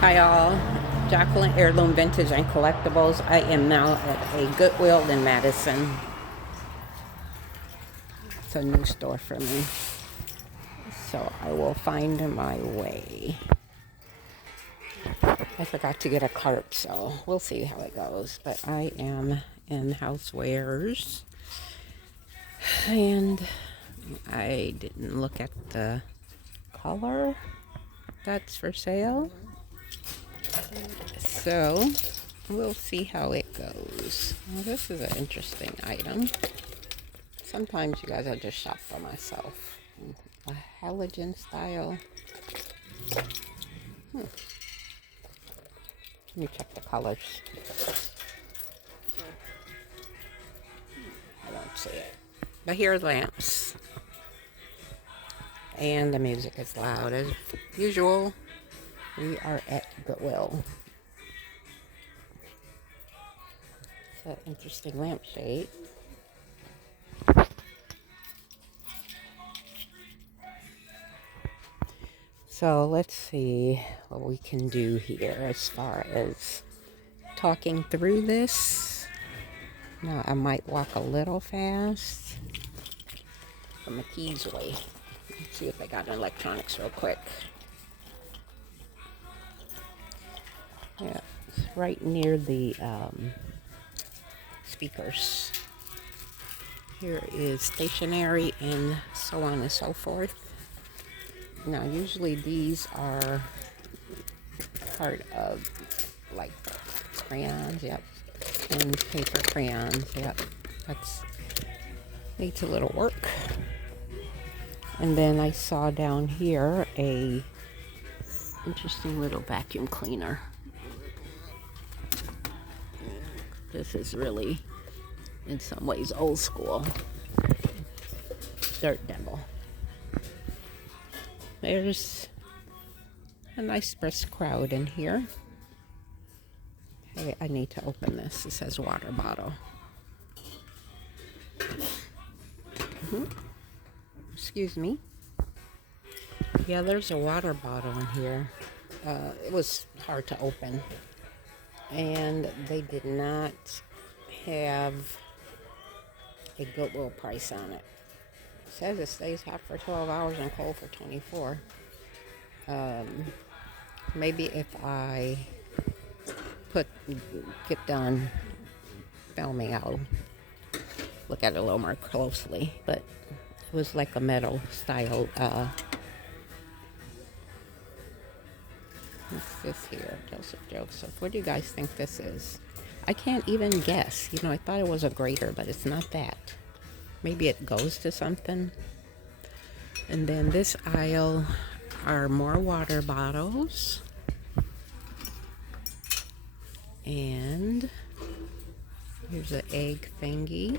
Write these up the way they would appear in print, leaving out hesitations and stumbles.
Hi all, Jacqueline Heirloom Vintage and Collectibles. I am now at a Goodwill in Madison. It's a new store for me, so I will find my way. I forgot to get a cart, so we'll see how it goes. But I am in housewares, and I didn't look at the color that's for sale. So we'll see how it goes. Well, this is an interesting item. Sometimes you guys, I just shop for myself. A halogen style. Let me check the colors. I don't see it. But here are the lamps. And the music is loud as usual. We are at Goodwill. It's an interesting lampshade. So let's see what we can do here as far as talking through this. Now I might walk a little fast. Put my keys away. Let's see if I got electronics real quick. Yeah, it's right near the speakers. Here is stationery and so on and so forth. Now, usually these are part of like crayons, yep, and paper crayons, yep. That's needs a little work. And then I saw down here a interesting little vacuum cleaner. This is really, in some ways, old school. Dirt Devil. There's a nice brisk crowd in here. Hey, I need to open this. It says water bottle. Excuse me. Yeah, there's a water bottle in here. It was hard to open. And they did not have a Goodwill price on it. It says it stays hot for 12 hours and cold for 24. Maybe if I get done filming, I'll look at it a little more closely. But it was like a metal style. What's this here? Joseph. What do you guys think this is? I can't even guess. You know, I thought it was a grater, but it's not that. Maybe it goes to something. And then this aisle are more water bottles. And here's an egg thingy.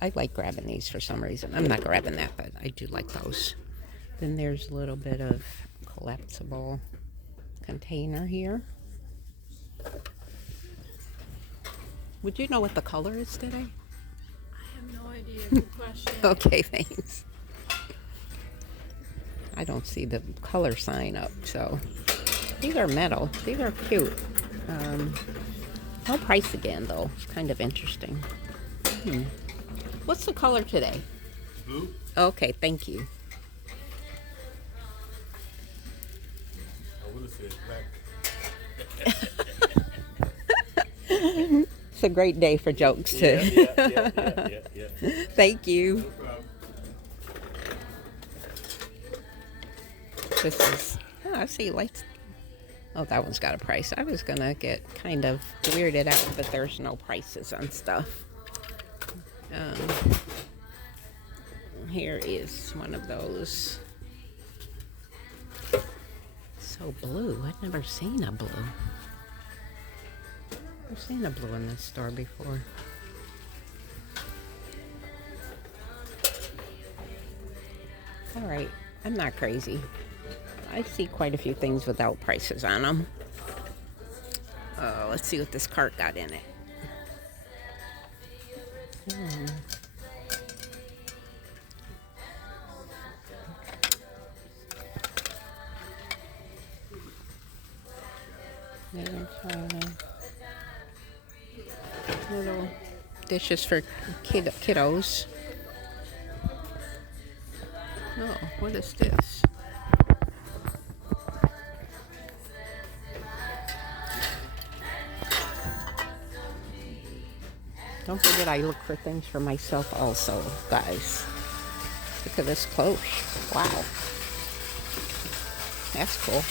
I like grabbing these for some reason. I'm not grabbing that, but I do like those. Then there's a little bit of collapsible container here. Would you know what the color is today? I have no idea. Good question. Okay, thanks. I don't see the color sign up, so these are metal. These are cute. No price again, though. It's kind of interesting. What's the color today? Blue? Okay, thank you. I would have said black. It's a great day for jokes, too. Yeah. Thank you. No problem. This is, I see lights. Oh, that one's got a price. I was going to get kind of weirded out that there's no prices on stuff. Here is one of those. So blue. I've never seen a blue. I've seen a blue in this store before. All right. I'm not crazy. I see quite a few things without prices on them. Let's see what this cart got in it. Little dishes for kiddos. Oh, what is this? Don't forget I look for things for myself also, guys. Look at this cloche. Wow. That's cool.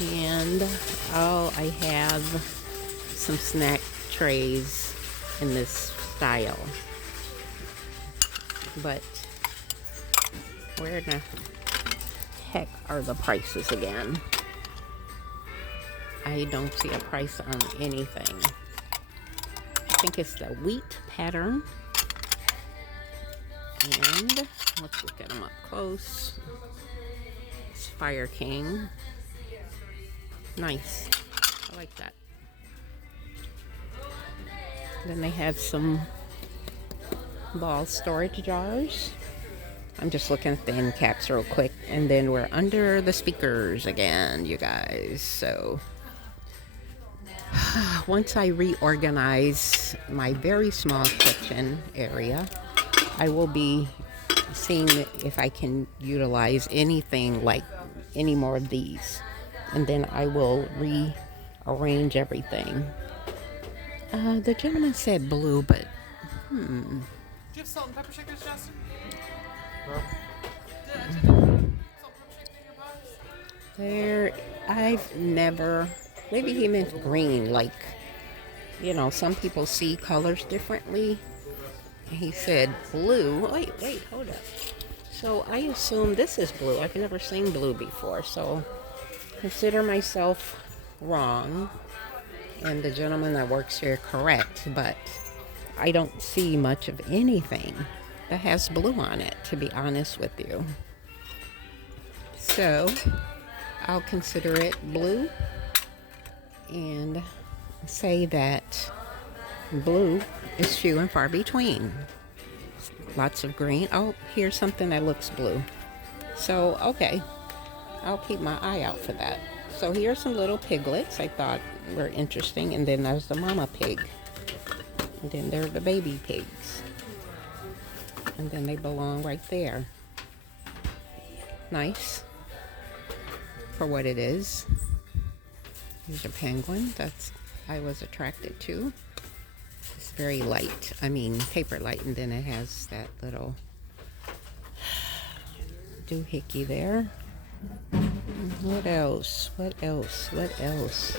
And, oh, I have some snack trays in this style. But, where the heck are the prices again? I don't see a price on anything. I think it's the wheat pattern. And let's look at them up close. It's Fire King. Nice. I like that. Then they have some ball storage jars. I'm just looking at the end caps real quick. And then we're under the speakers again, you guys. So once I reorganize my very small kitchen area, I will be seeing if I can utilize anything like any more of these. And then I will rearrange everything. The gentleman said blue, but Do you have salt and pepper shakers, Justin? there, I've never, maybe he meant green, like, you know, some people see colors differently. He said blue. Wait, hold up. So I assume this is blue. I've never seen blue before, so consider myself wrong and the gentleman that works here correct, but I don't see much of anything that has blue on it, to be honest with you. So I'll consider it blue and say that blue is few and far between. Lots of green. Oh, here's something that looks blue. So, okay, I'll keep my eye out for that. So here's some little piglets I thought were interesting, and then there's the mama pig. And then there are the baby pigs. And then they belong right there. Nice. For what it is. Here's a penguin that's I was attracted to. It's very light. I mean, paper light, and then it has that little doohickey there. What else? What else? What else?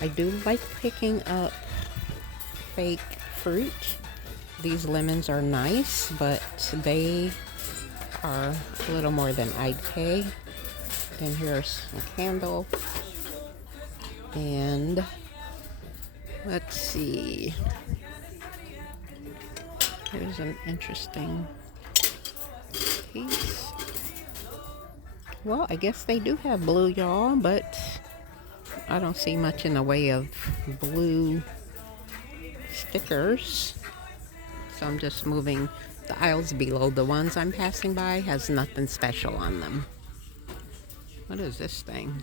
I do like picking up fake fruit. These lemons are nice, but they are a little more than I'd pay. Then here's a candle. And let's see. Here's an interesting piece. Well, I guess they do have blue, y'all, but I don't see much in the way of blue stickers. So I'm just moving the aisles below. The ones I'm passing by has nothing special on them. What is this thing?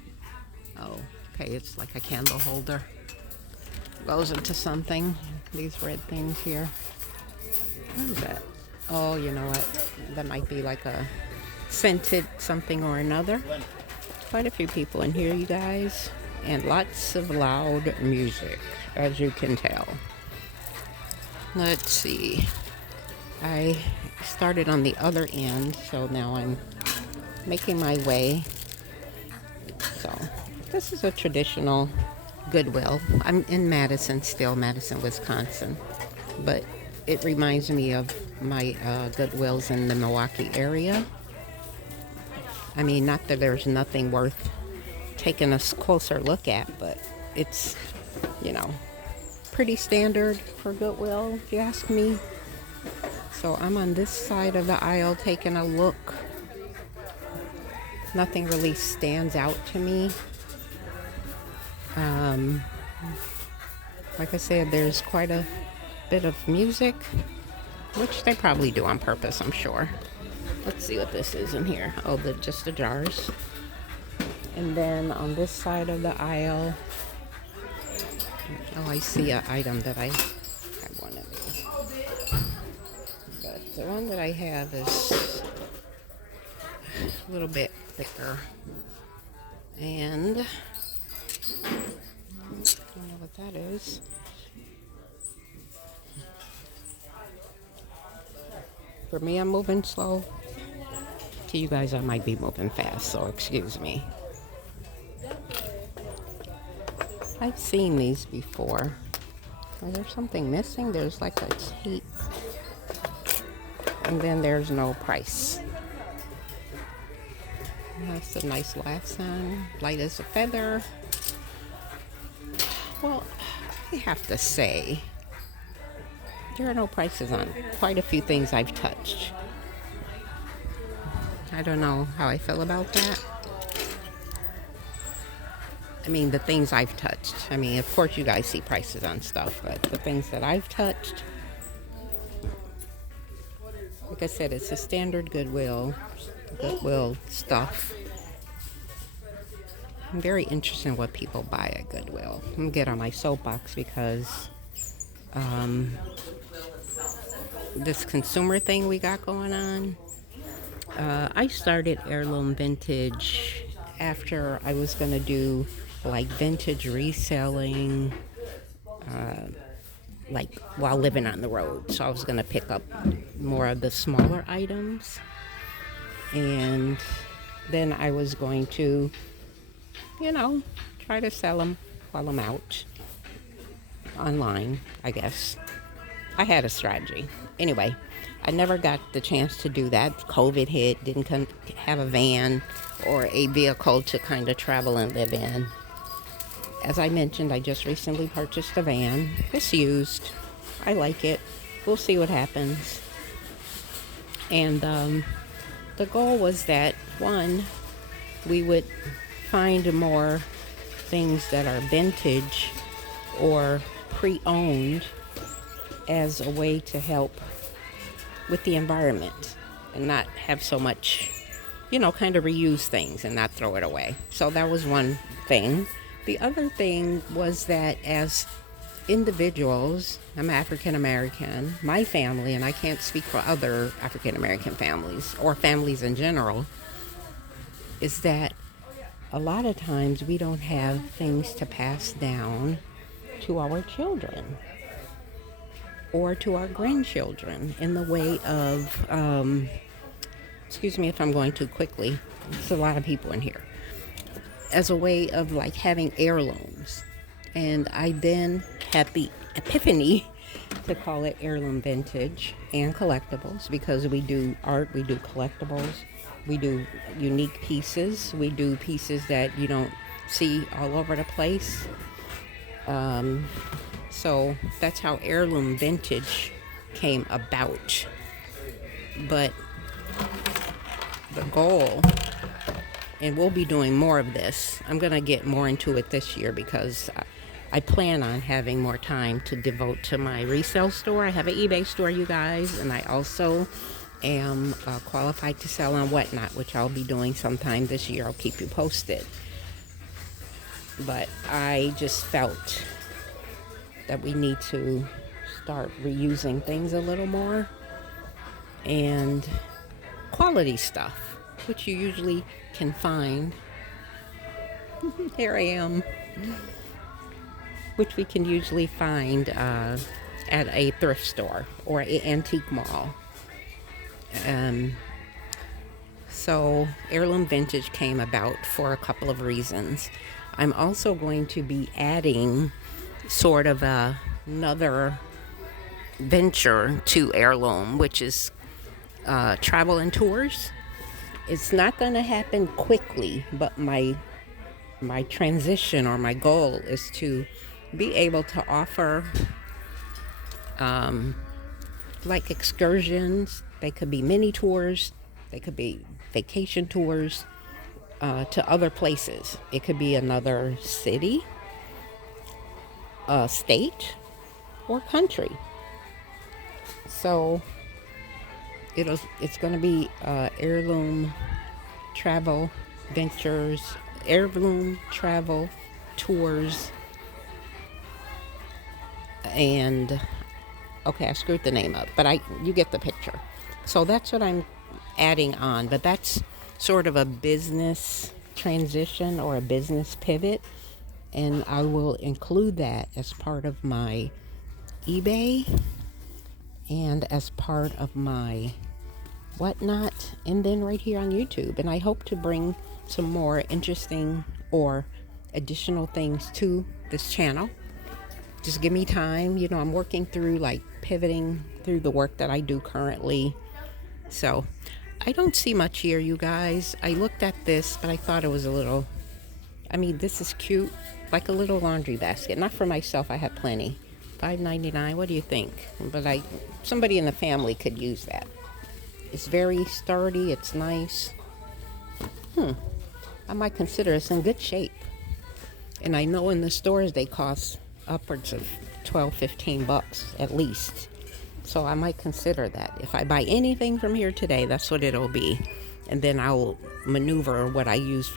Oh, okay, it's like a candle holder. Goes into something. These red things here. What is that? Oh, you know what? That might be like a scented something or another. Quite a few people in here, you guys. And lots of loud music, as you can tell. Let's see. I started on the other end, so now I'm making my way. So, this is a traditional Goodwill. I'm in Madison still, Madison, Wisconsin. But it reminds me of my Goodwills in the Milwaukee area. I mean, not that there's nothing worth taking a closer look at, but it's, you know, pretty standard for Goodwill, if you ask me. So I'm on this side of the aisle taking a look. Nothing really stands out to me. Like I said, there's quite a bit of music, which they probably do on purpose, I'm sure. Let's see what this is in here. Oh, just the jars. And then on this side of the aisle, oh, I see an item that I have one of these. But the one that I have is a little bit thicker. And I don't know what that is. For me, I'm moving slow. To you guys, I might be moving fast, so excuse me. I've seen these before. Is there something missing? There's like a tape. And then there's no price. That's a nice laugh sign. Light as a feather. Well, I have to say, there are no prices on quite a few things I've touched. I don't know how I feel about that. I mean, the things I've touched. I mean, of course you guys see prices on stuff, but the things that I've touched, like I said, it's a standard Goodwill stuff. I'm very interested in what people buy at Goodwill. I'm gonna get on my soapbox because this consumer thing we got going on. I started Heirloom Vintage after I was gonna do like vintage reselling, like while living on the road. So I was gonna pick up more of the smaller items, and then I was going to, try to sell them while I'm out online, I guess. I had a strategy. Anyway, I never got the chance to do that. COVID hit, didn't have a van or a vehicle to kind of travel and live in. As I mentioned, I just recently purchased a van. It's used. I like it. We'll see what happens. And the goal was that, one, we would find more things that are vintage or pre-owned as a way to help with the environment and not have so much, kind of reuse things and not throw it away. So that was one thing. The other thing was that as individuals, I'm African American, my family, and I can't speak for other African American families or families in general, is that a lot of times we don't have things to pass down to our children or to our grandchildren in the way of, excuse me if I'm going too quickly, there's a lot of people in here, as a way of like having heirlooms. And I then had the epiphany to call it Heirloom Vintage and Collectibles, because we do art, we do collectibles, we do unique pieces, we do pieces that you don't see all over the place. So that's how Heirloom Vintage came about. But the goal, and we'll be doing more of this, I'm going to get more into it this year because I plan on having more time to devote to my resale store. I have an eBay store, you guys, and I also am qualified to sell on Whatnot, which I'll be doing sometime this year. I'll keep you posted. But I just felt that we need to start reusing things a little more, and quality stuff, which you usually can find. Here I am. Which we can usually find at a thrift store or an antique mall. So Heirloom Vintage came about for a couple of reasons. I'm also going to be adding sort of another venture to Heirloom, which is travel and tours. It's not going to happen quickly, but my transition or my goal is to be able to offer like excursions. They could be mini tours, they could be vacation tours to other places. It could be another city, state, or country. So it's going to be Heirloom Travel Ventures heirloom travel tours, and okay, I screwed the name up, but you get the picture. So that's what I'm adding on, but that's sort of a business transition or a business pivot, and I will include that as part of my eBay and as part of my whatnot, and then right here on YouTube. And I hope to bring some more interesting or additional things to this channel. Just give me time. You know, I'm working through like pivoting through the work that I do currently. So I don't see much here, you guys. I looked at this, but I thought it was a little, I mean, this is cute, like a little laundry basket. Not for myself, I have plenty. $5.99, what do you think? But somebody in the family could use that. It's very sturdy, it's nice. I might consider it's in good shape. And I know in the stores they cost upwards of $12-15 at least. So I might consider that. If I buy anything from here today, that's what it'll be. And then I'll maneuver what I use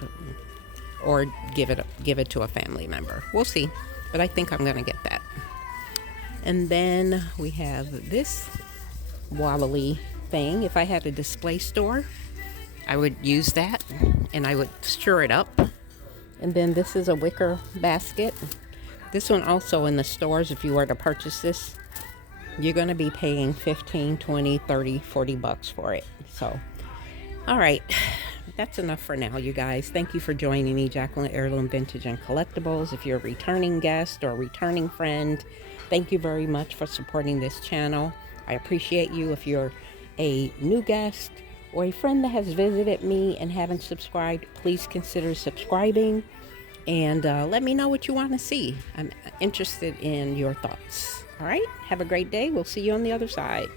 or give it to a family member. We'll see. But I think I'm gonna get that. And then we have this wobbly thing. If I had a display store, I would use that and I would stir it up. And then this is a wicker basket. This one also in the stores, if you were to purchase this, you're going to be paying 15, 20, 30, 40 bucks for it. So, all right, that's enough for now, you guys. Thank you for joining me, Jacqueline Heirloom Vintage and Collectibles. If you're a returning guest or a returning friend, thank you very much for supporting this channel. I appreciate you. If you're a new guest or a friend that has visited me and haven't subscribed, please consider subscribing and let me know what you want to see. I'm interested in your thoughts. All right, have a great day. We'll see you on the other side.